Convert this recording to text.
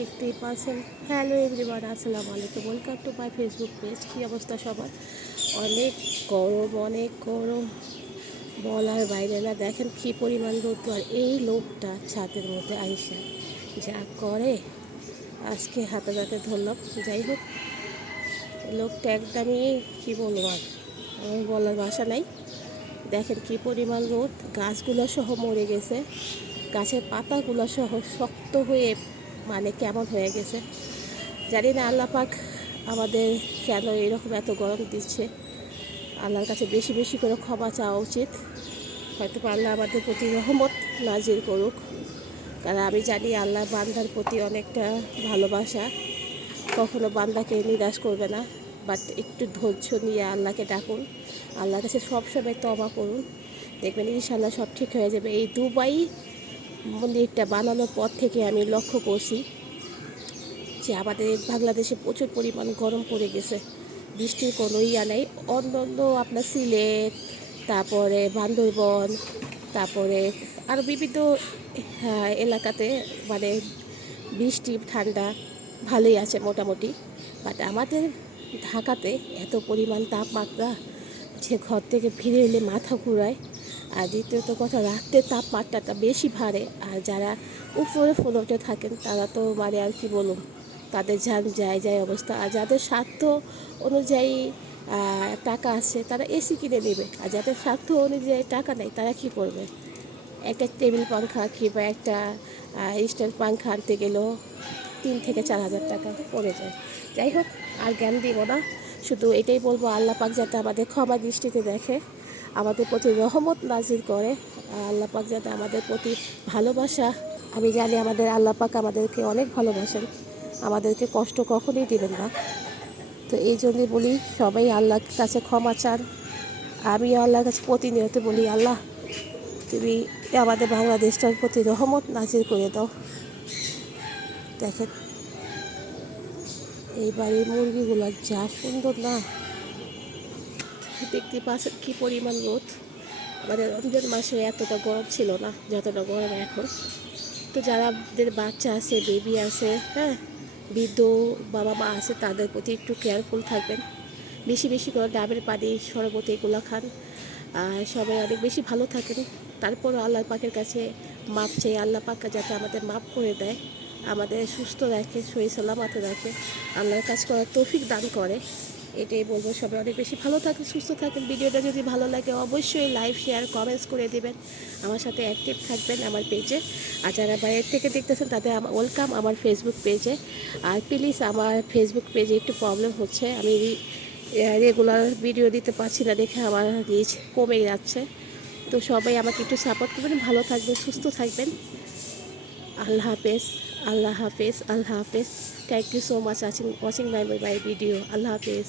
দেখতেই পাচ্ছেন। Hello everyone, আসসালামু আলাইকুম, welcome to my Facebook page. কী অবস্থা সবার? অনেক গরম, বলার বাইরে না। দেখেন কী পরিমাণ রোদ, আর এই লোকটা ছাদের মধ্যে আইসা যা করে, আজকে হাতে হাতে ধরলাম। যাই হোক, এই লোকটা একদমই কী বলবো, আর আমার বলার ভাষা নাই। দেখেন কী পরিমাণ রোদ, গাছগুলো সহ মরে গেছে, গাছের পাতাগুলো সহ শক্ত হয়ে মানে কেমন হয়ে গেছে। জানি না আল্লাহ পাক আমাদের কেন এরকম এত গরম দিচ্ছে। আল্লাহর কাছে বেশি বেশি করে ক্ষমা চাওয়া উচিত। হয়তো আল্লাহ আমাদের প্রতি রহমত নাজিল করুক, কারণ আমি জানি আল্লাহ বান্দার প্রতি অনেকটা ভালোবাসা, কখনো বান্দাকে নিরাশ করবে না। বাট একটু ধৈর্য নিয়ে আল্লাহকে ডাকুন, আল্লাহর কাছে সবসময় তওবা করুন, দেখবেন ইনশাআল্লাহ সব ঠিক হয়ে যাবে। এই দুবাই মন্দিরটা বানানোর পর থেকে আমি লক্ষ্য করছি যে আমাদের বাংলাদেশে প্রচুর পরিমাণ গরম পড়ে গেছে, বৃষ্টির কোনো ইয়া নেই। অন্য আপনার সিলেট, তারপরে বান্দরবন, তারপরে আরও বিভিন্ন এলাকাতে মানে বৃষ্টি ঠান্ডা ভালোই আছে মোটামুটি। বাট আমাদের ঢাকাতে এত পরিমাণ তাপমাত্রা যে ঘর থেকে ফিরে এলে মাথা ঘুরায়। আর দ্বিতীয়ত কথা, রাত্রের তাপমাত্রাটা বেশি বাড়ে। আর যারা উপরে ফ্লোরে থাকেন তারা তো মানে আর কি বলুন, তাদের যায় অবস্থা। আর যাদের স্বার্থ অনুযায়ী টাকা আছে তারা এসি কিনে নেবে, আর যাদের স্বার্থ অনুযায়ী টাকা নেই তারা কী করবে? একটা টেবিল পাংখা কিংবা একটা স্ট্যান্ড পাংখা আনতে গেলেও 3 থেকে 4 হাজার টাকা পড়ে যায়। যাই হোক, আর জ্ঞান দিব না, শুধু এটাই বলবো আল্লাহ পাক যাতে আমাদের ক্ষমা দৃষ্টিতে দেখে, আমাদের প্রতি রহমত নাজির করে। আল্লাহ পাক যাতে আমাদের প্রতি ভালোবাসা, আমি জানি আমাদের আল্লাহ পাক আমাদেরকে অনেক ভালোবাসেন, আমাদেরকে কষ্ট কখনোই দেবেন না। তো এই জন্যই বলি সবাই আল্লাহর কাছে ক্ষমা চান। আমিও আল্লাহর কাছে প্রতিনিয়ত বলি, আল্লাহ তুমি আমাদের বাংলাদেশটার প্রতি রহমত নাজির করে দাও। দেখেন এই বাড়ির মুরগিগুলো যা সুন্দর না, দেখতে পাচ্ছেন কী পরিমাণ রোদ। আমাদের রমজান মাসে এতটা গরম ছিল না যতটা গরম এখন। তো যাদের বাচ্চা আছে, বেবি আছে, হ্যাঁ, বৃদ্ধ বাবা মা আছে, তাদের প্রতি একটু কেয়ারফুল থাকবেন। বেশি বেশি করে ডাবের পানি, শরবত এগুলো খান, আর সবাই অনেক বেশি ভালো থাকেন। তারপরও আল্লাহ পাকের কাছে মাপ চাই, আল্লাহ পাক যাতে আমাদের মাপ করে দেয়, আমাদের সুস্থ রাখে, শরীর সালামতে রাখে, আল্লাহর কাজ করার তৌফিক দান করে। এটাই বলবো, সবাই অনেক বেশি ভালো থাকেন, সুস্থ থাকেন। ভিডিওটা যদি ভালো লাগে অবশ্যই লাইক, শেয়ার, কমেন্টস করে দেবেন। আমার সাথে অ্যাক্টিভ থাকবেন আমার পেজে। আর যারা বাইরের থেকে দেখতেছেন তাদের ওয়েলকাম আমার ফেসবুক পেজে। আর প্লিজ, আমার ফেসবুক পেজে একটু প্রবলেম হচ্ছে, আমি রেগুলার ভিডিও দিতে পারছি না দেখে আমার রিচ কমে যাচ্ছে। তো সবাই আমাকে একটু সাপোর্ট করবেন, ভালো থাকবেন, সুস্থ থাকবেন। আল্লাহ হাফেজ, আল্লাহ হাফেজ, আল্লাহ হাফেজ। Thank you so much watching my video. আল্লাহ হাফেজ।